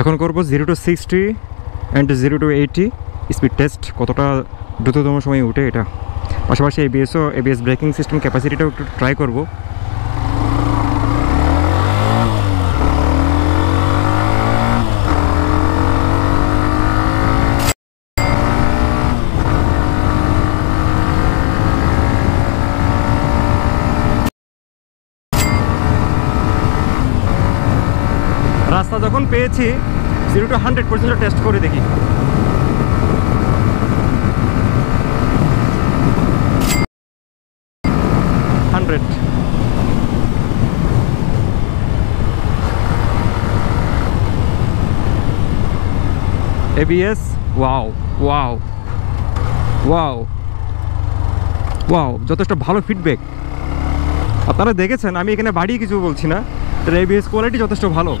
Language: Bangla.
এখন করব 0 to 60 and 0 to 80 speed test, কতটা দ্রুততম সময়ে উঠে এটা। পাশাপাশি এবিএস ব্রেকিং সিস্টেম ক্যাপাসিটিটাও একটু ট্রাই করব। রাস্তা যখন পেয়েছি 0 to 100% টেস্ট করে দেখি। ABS, wow wow wow wow, যথেষ্ট ভালো ফিডব্যাক। আপনারা দেখেছেন, আমি এখানে বাড়িয়ে কিছু বলছি না, তার ABS কোয়ালিটি যথেষ্ট ভালো।